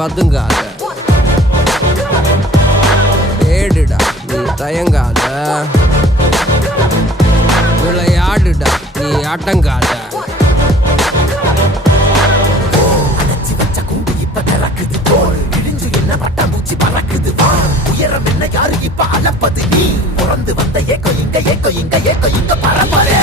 பதுங்காத, ஏடுடா நீ தயங்காத, விளையாடுடா நீ ஆட்டங்காத. உயரம் என்ன யாரு இப்ப அளப்பது நீ பிறந்து வந்த ஏக்கோ இங்க ஏக்கோ இங்க ஏக்கோ இங்க பரம்பரை